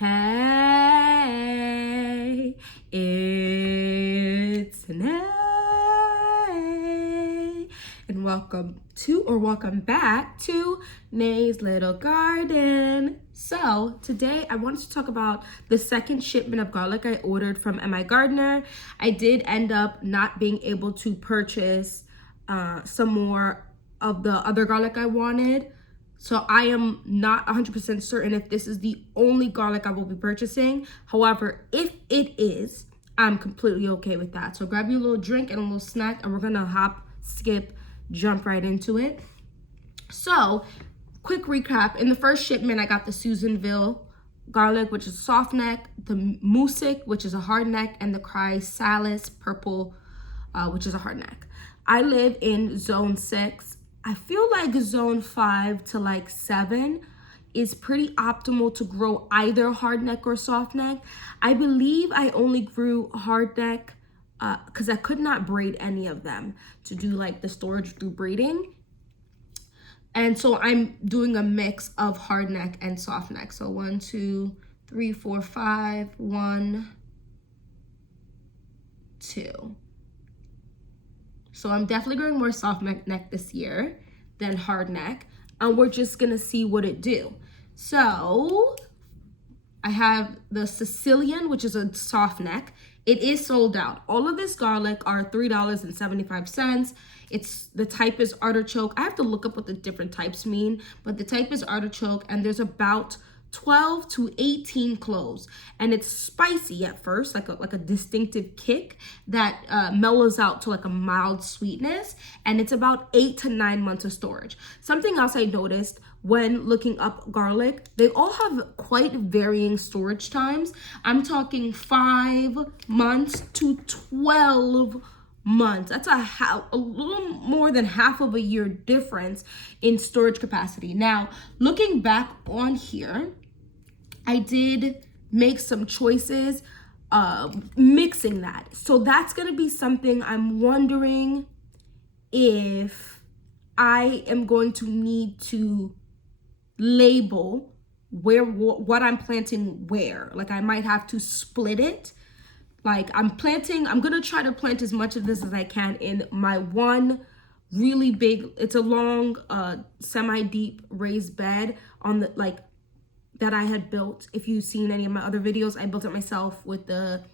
Hey, it's Nay, and welcome back to Nay's Little Garden. So today I wanted to talk about the second shipment of garlic I ordered from M.I. Gardener. I did end up not being able to purchase some more of the other garlic I wanted. So I am not 100% certain if this is the only garlic I will be purchasing. However, if it is, I'm completely okay with that. So grab your little drink and a little snack, and we're gonna hop, skip, jump right into it. So, quick recap. In the first shipment, I got the Susanville garlic, which is a soft neck, the Music, which is a hard neck, and the Chrysalis purple, which is a hard neck. I live in zone 6. I feel like zone 5 to like 7 is pretty optimal to grow either hard neck or soft neck. I believe I only grew hard neck because I could not braid any of them to do like the storage through breeding. And so I'm doing a mix of hard neck and soft neck. So 1, 2, 3, 4, 5, 1, 2. So I'm definitely growing more soft neck this year than hard neck. And we're just gonna see what it do. So I have the Sicilian, which is a soft neck. It is sold out. All of this garlic are $3.75. The type is artichoke. I have to look up what the different types mean, but the type is artichoke, and there's about 12 to 18 cloves, and it's spicy at first, like a distinctive kick that mellows out to like a mild sweetness, and it's about 8 to 9 months of storage. Something else I noticed when looking up garlic, they all have quite varying storage times. I'm talking 5 months to 12 months. That's a little more than half of a year difference in storage capacity. Now, looking back on here, I did make some choices mixing that. So that's going to be something I'm wondering if I am going to need to label what I'm planting where. Like I might have to split it. Like I'm gonna try to plant as much of this as I can in my one really big, it's a long semi-deep raised bed on the that I had built. If you've seen any of my other videos, I built it myself with the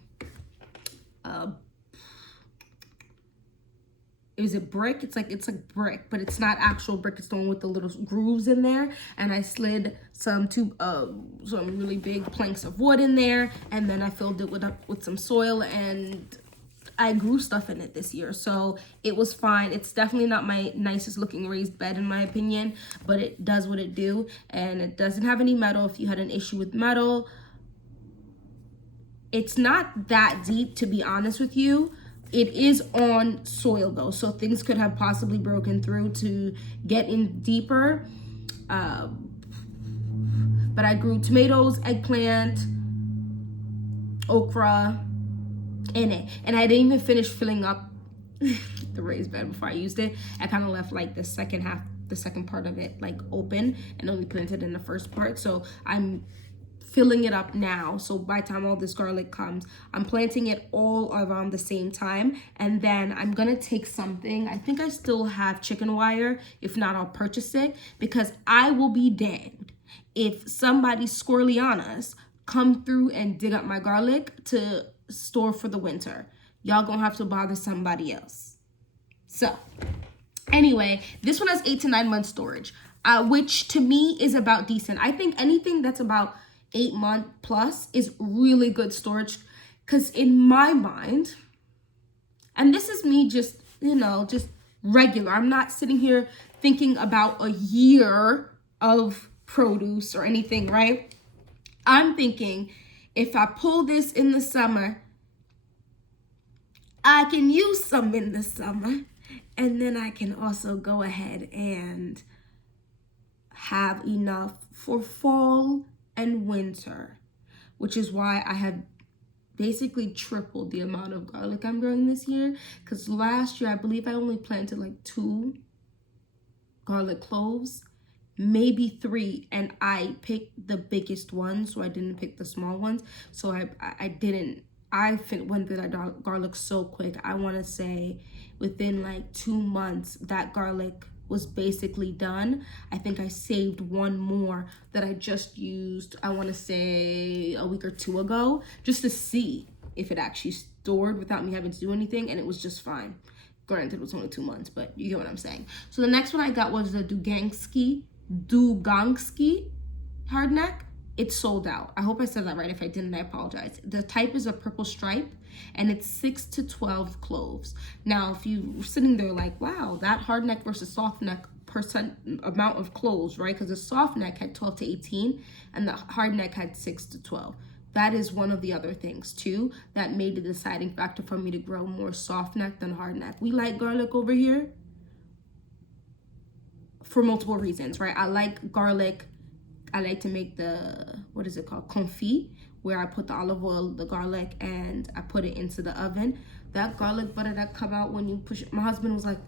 is it brick? It's like brick, but it's not actual brick. It's the one with the little grooves in there. And I slid some really big planks of wood in there, and then I filled it with some soil, and I grew stuff in it this year. So it was fine. It's definitely not my nicest looking raised bed in my opinion, but it does what it do, and it doesn't have any metal. If you had an issue with metal, it's not that deep, to be honest with you. It is on soil though, so things could have possibly broken through to get in deeper. But I grew tomatoes, eggplant, okra in it. And I didn't even finish filling up the raised bed before I used it. I kind of left like the second part of it like open and only planted in the first part. So I'm filling it up now. So by the time all this garlic comes, I'm planting it all around the same time. And then I'm gonna take something, I think I still have chicken wire. If not, I'll purchase it, because I will be danged if somebody squirrelianas come through and dig up my garlic to store for the winter. Y'all gonna have to bother somebody else. So anyway, this one has 8 to 9 months storage, which to me is about decent. I think anything that's about 8 month plus is really good storage, because in my mind, and this is me just regular, I'm not sitting here thinking about a year of produce or anything, right? I'm thinking if I pull this in the summer, I can use some in the summer, and then I can also go ahead and have enough for fall and winter, which is why I have basically tripled the amount of garlic I'm growing this year, because last year I believe I only planted like 2 garlic cloves, maybe 3, and I picked the biggest ones, so I didn't pick the small ones. So I didn't. I went through that garlic so quick. I want to say within like 2 months that garlic was basically done. I think I saved one more that I just used, I want to say a week or 2 ago, just to see if it actually stored without me having to do anything, and it was just fine. Granted, it was only 2 months, but you get what I'm saying. So the next one I got was the Dugansky hardneck. It's sold out. I hope I said that right. If I didn't, I apologize. The type is a purple stripe, and it's 6 to 12 cloves. Now, if you're sitting there like, wow, that hard neck versus soft neck percent amount of cloves, right? Because the soft neck had 12 to 18, and the hard neck had 6 to 12. That is one of the other things too that made the deciding factor for me to grow more soft neck than hard neck. We like garlic over here for multiple reasons, right? I like garlic. I like to make the, what is it called? Confit, where I put the olive oil, the garlic, and I put it into the oven. That garlic butter that come out when you push it, my husband was like,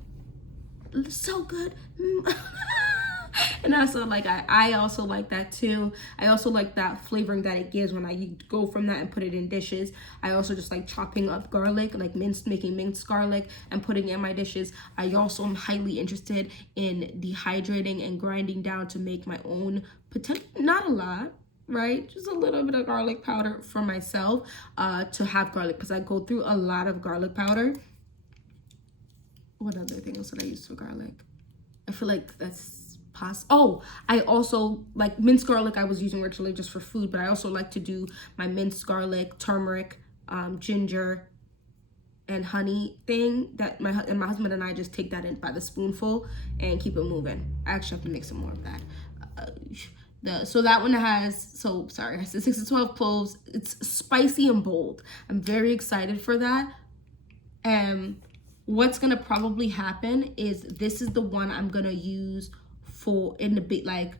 so good. And also like I also like that too. I also like that flavoring that it gives when I go from that and put it in dishes. I also just like chopping up garlic, like making minced garlic and putting it in my dishes. I also am highly interested in dehydrating and grinding down to make my own, potentially not a lot, right? Just a little bit of garlic powder for myself to have garlic, because I go through a lot of garlic powder. What other things did I use for garlic? I feel like that's oh, I also like minced garlic. I was using originally just for food, but I also like to do my minced garlic, turmeric, ginger, and honey thing that my husband and I just take that in by the spoonful and keep it moving. I actually have to make some more of that. So that one has, so sorry, I said 6 to 12 cloves. It's spicy and bold. I'm very excited for that. What's gonna probably happen is this is the one I'm gonna use for in the bit, like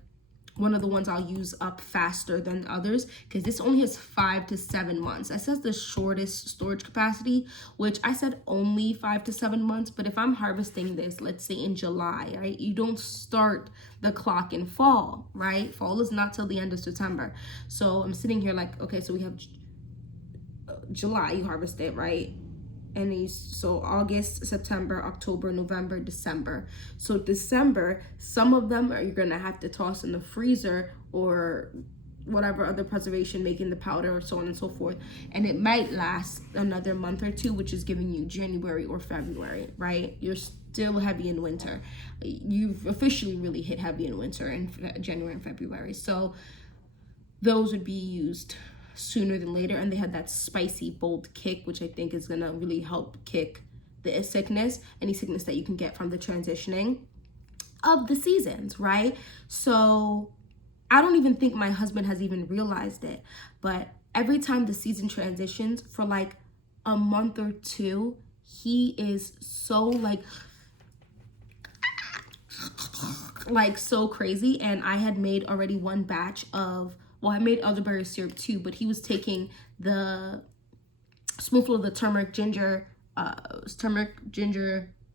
one of the ones I'll use up faster than others, because this only has 5 to 7 months. That says the shortest storage capacity, which I said only 5 to 7 months. But if I'm harvesting this, let's say in July, right? You don't start the clock in fall, right? Fall is not till the end of September. So I'm sitting here like, okay, so we have July, you harvest it, right? And so August, September, October, November, December. So December, some of them you're gonna have to toss in the freezer or whatever other preservation, making the powder, so on and so forth. And it might last another month or 2, which is giving you January or February, right? You're still heavy in winter. You've officially really hit heavy in winter in January and February. So those would be used sooner than later, and they had that spicy bold kick, which I think is gonna really help kick the sickness, any sickness that you can get from the transitioning of the seasons, right? So I don't even think my husband has even realized it, but every time the season transitions for like a month or 2, he is so like so crazy. And I had made already one batch of, well, I made elderberry syrup too, but he was taking the spoonful of the turmeric, ginger,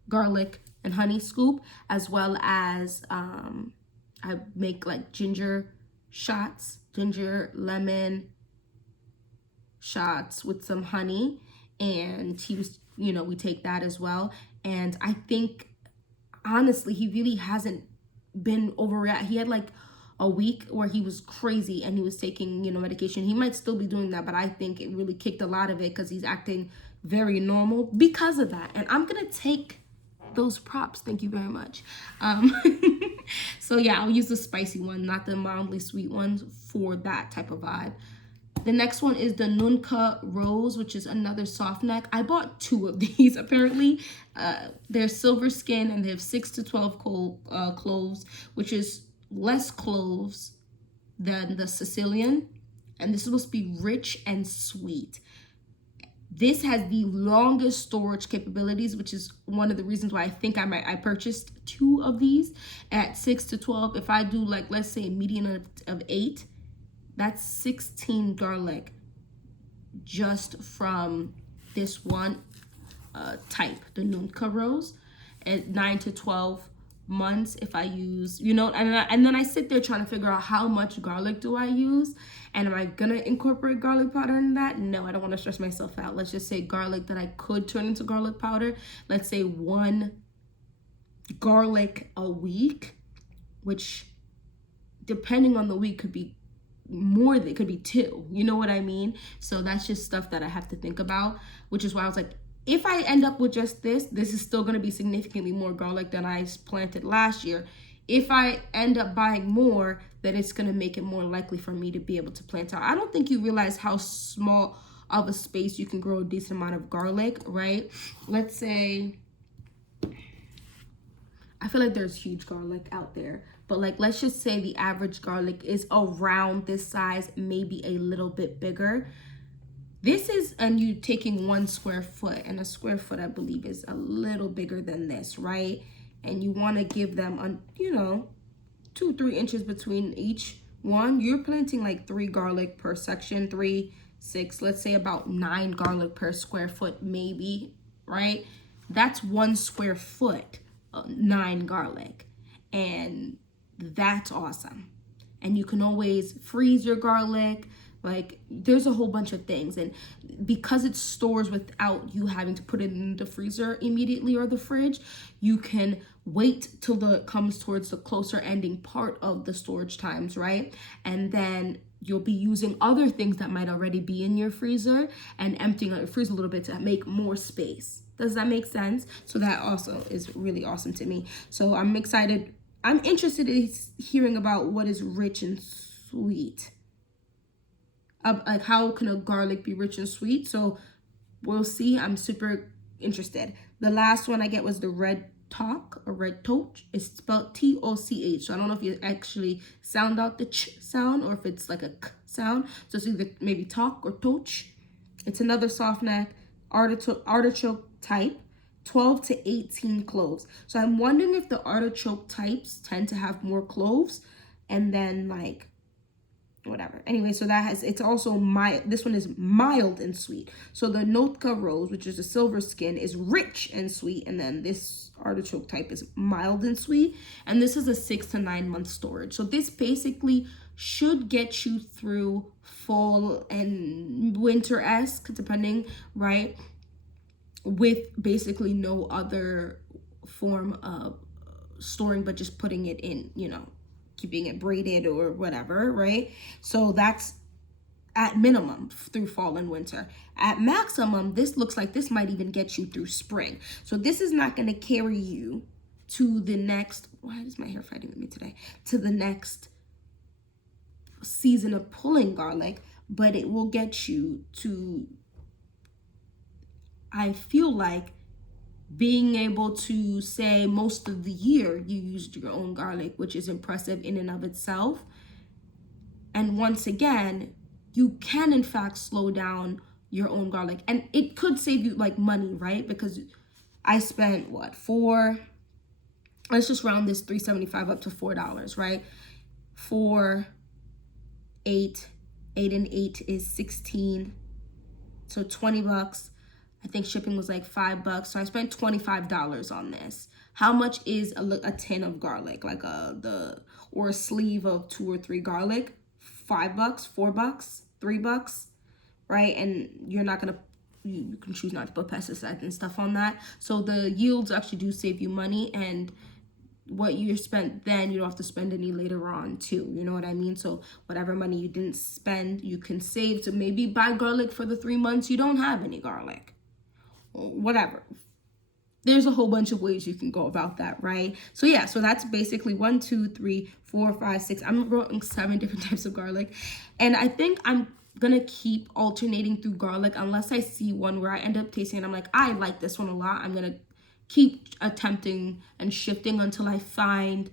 garlic, and honey scoop, as well as I make like ginger shots, ginger lemon shots with some honey, and he was, we take that as well. And I think honestly, he really hasn't been overreact. He had like a week where he was crazy and he was taking, medication. He might still be doing that, but I think it really kicked a lot of it because he's acting very normal because of that. And I'm gonna take those props. Thank you very much. So yeah, I'll use the spicy one, not the mildly sweet ones, for that type of vibe. The next one is the Nunca Rose, which is another soft neck. I bought 2 of these apparently. They're silver skin and they have 6 to 12 cloves, which is less cloves than the Sicilian. And this is supposed to be rich and sweet. This has the longest storage capabilities, which is one of the reasons why I think I purchased 2 of these at 6 to 12. If I do like, let's say a median of 8, that's 16 garlic just from this one type, the Nunca Rose, at 9 to 12 months if I use, and then I sit there trying to figure out how much garlic do I use, and am I gonna incorporate garlic powder in that? No, I don't want to stress myself out. Let's just say garlic that I could turn into garlic powder. Let's say 1 garlic a week, which depending on the week could be more, it could be 2, you know what I mean? So that's just stuff that I have to think about, which is why I was like, if I end up with just this is still going to be significantly more garlic than I planted last year. If I end up buying more, then it's going to make it more likely for me to be able to plant out. I don't think you realize how small of a space you can grow a decent amount of garlic, right? Let's say, I feel like there's huge garlic out there, but like, let's just say the average garlic is around this size, maybe a little bit bigger. This is, and you taking 1 square foot, and a square foot, I believe, is a little bigger than this, right? And you want to give them, 2-3 inches between each one. You're planting like 3 garlic per section, 3, 6, let's say about 9 garlic per square foot, maybe, right? That's 1 square foot, 9 garlic, and that's awesome. And you can always freeze your garlic. Like, there's a whole bunch of things, and because it stores without you having to put it in the freezer immediately or the fridge, you can wait till it comes towards the closer ending part of the storage times, right? And then you'll be using other things that might already be in your freezer and emptying out your freezer a little bit to make more space. Does that make sense? So that also is really awesome to me. So I'm excited. I'm interested in hearing about what is rich and sweet. Like, how can a garlic be rich and sweet? So we'll see. I'm super interested. The last one I get was the red toch or red toch. It's spelled T-O-C-H. So I don't know if you actually sound out the ch sound or if it's like a k sound. So it's either maybe toch or toch. It's another soft neck artichoke type, 12 to 18 cloves. So I'm wondering if the artichoke types tend to have more cloves, and then like whatever. Anyway, so it's also mild. This one is mild and sweet. So the Nootka Rose, which is a silver skin, is rich and sweet, and then this artichoke type is mild and sweet, and this is a 6 to 9 month storage. So this basically should get you through fall and winter-esque, depending, right, with basically no other form of storing but just putting it in, keeping it braided or whatever, right? So that's at minimum through fall and winter. At maximum, this looks like this might even get you through spring. So this is not going to carry you to the next, why is my hair fighting with me today? To the next season of pulling garlic, but it will get you to, I feel like, being able to say most of the year you used your own garlic, which is impressive in and of itself. And once again, you can in fact slow down your own garlic, and it could save you like money, right? Because I spent let's just round this $3.75 up to $4, right? 4, 8 and 8 is 16, so $20. I think shipping was like $5, so I spent $25 on this. How much is a tin of garlic, like or a sleeve of 2 or 3 garlic? $5, $4, $3, right? And you're not gonna, you can choose not to put pesticides and stuff on that. So the yields actually do save you money, and what you spent then, you don't have to spend any later on too. You know what I mean? So whatever money you didn't spend, you can save to maybe buy garlic for the 3 months you don't have any garlic. Whatever. There's a whole bunch of ways you can go about that, right? So yeah, so that's basically 1, 2, 3, 4, 5, 6. I'm growing 7 different types of garlic, and I think I'm gonna keep alternating through garlic unless I see one where I end up tasting and I'm like, I like this one a lot. I'm gonna keep attempting and shifting until I find,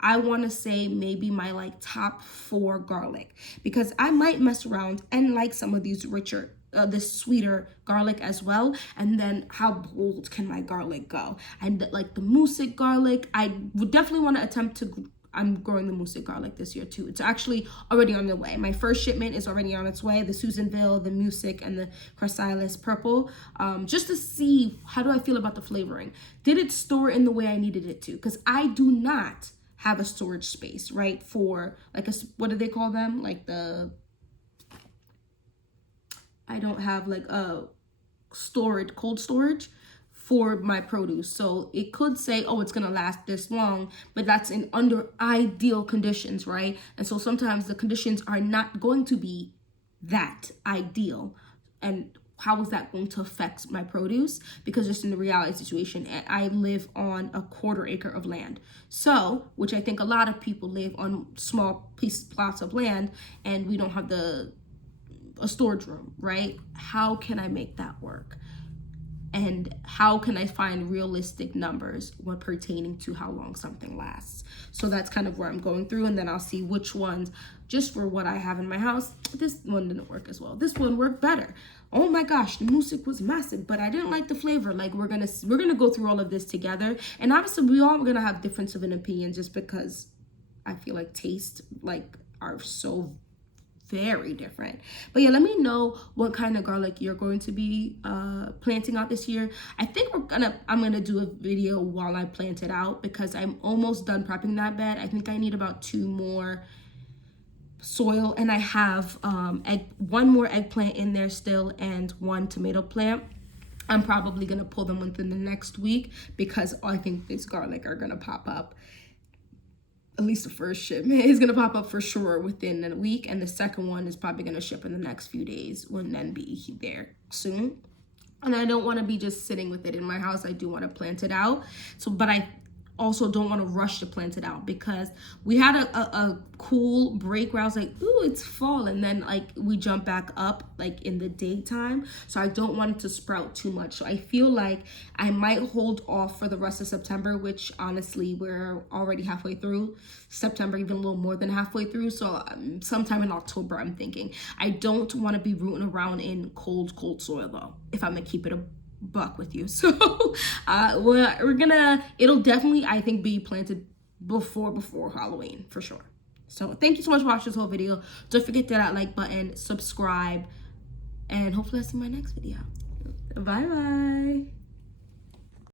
I want to say maybe my like top 4 garlic, because I might mess around and like some of these richer this sweeter garlic as well. And then how bold can my garlic go? And like the Moosic garlic, I would definitely want to attempt to I'm growing the Mucic garlic this year too. It's actually already on the way. My first shipment is already on its way. The Susanville, the Mucic, and the Chrysalis purple. Just to see how do I feel about the flavoring. Did it store in the way I needed it to? Because I do not have a storage space, right? For like what do they call them? Like I don't have like a cold storage for my produce. So it could say, oh, it's gonna last this long, but that's in under ideal conditions, right? And so sometimes the conditions are not going to be that ideal. And how is that going to affect my produce? Because just in the reality situation, I live on a 1/4 acre of land. So, which I think a lot of people live on small plots of land, and we don't have a storage room, right? How can I make that work? And how can I find realistic numbers when pertaining to how long something lasts? So that's kind of where I'm going through, and then I'll see which ones, just for what I have in my house, this one didn't work as well. This one worked better. Oh my gosh, the Mucic was massive, but I didn't like the flavor. Like we're gonna go through all of this together, and obviously we all are gonna have difference of an opinion, just because I feel like taste like are so very different. But yeah, let me know what kind of garlic you're going to be planting out this year. I think I'm gonna do a video while I plant it out, because I'm almost done prepping that bed. I think I need about 2 more soil, and I have one more eggplant in there still and 1 tomato plant. I'm probably gonna pull them within the next week, because I think these garlic are gonna pop up. At least the first shipment is gonna pop up for sure within a week, and the second one is probably gonna ship in the next few days, will then be there soon. And I don't want to be just sitting with it in my house. I do want to plant it out. So, but I also don't want to rush to plant it out, because we had a cool break where I was like, ooh, it's fall, and then like we jump back up like in the daytime. So I don't want it to sprout too much. So I feel like I might hold off for the rest of September, which honestly we're already halfway through September, even a little more than halfway through. So sometime in October, I'm thinking. I don't want to be rooting around in cold soil though, if I'm gonna keep it a buck with you. So it'll definitely, I think, be planted before Halloween for sure. So thank you so much for watching this whole video. Don't forget that like button, subscribe, and hopefully I'll see you in my next video. Bye bye.